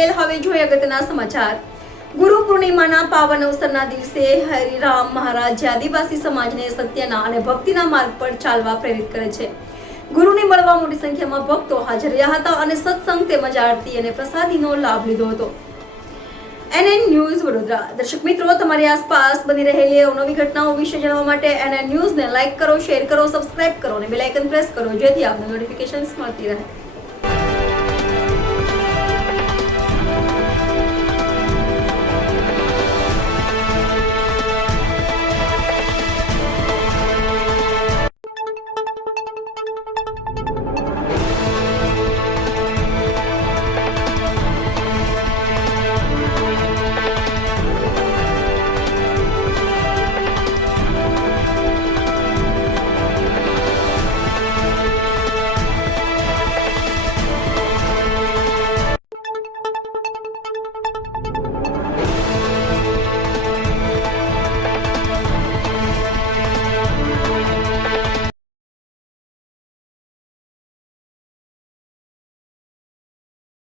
પટેલ। હવે જોઈએ અગત્યના સમાચાર। ગુરુ પૂર્ણિમાના પાવન અવસરના દિવસે હરિરામ મહારાજ આદિવાસી સમાજને સત્યના અને ભક્તિના માર્ગ પર ચાલવા પ્રેરિત કરે છે। ગુરુને મળવા મોટી સંખ્યામાં ભક્તો હાજર રહ્યા હતા અને સત્સંગ તેમજ આરતી અને પ્રસાદીનો લાભ લીધો હતો। NN news Vadodara. દર્શક મિત્રો, તમારી આસપાસ બની રહેલી નવી ઘટનાઓ વિશે જાણવા માટે NN ન્યૂઝને લાઇક કરો, શેર કરો, સબસ્ક્રાઇબ કરો અને બેલ આઇકન પ્રેસ કરો, જેથી આપને નોટિફિકેશન્સ મળતી રહે।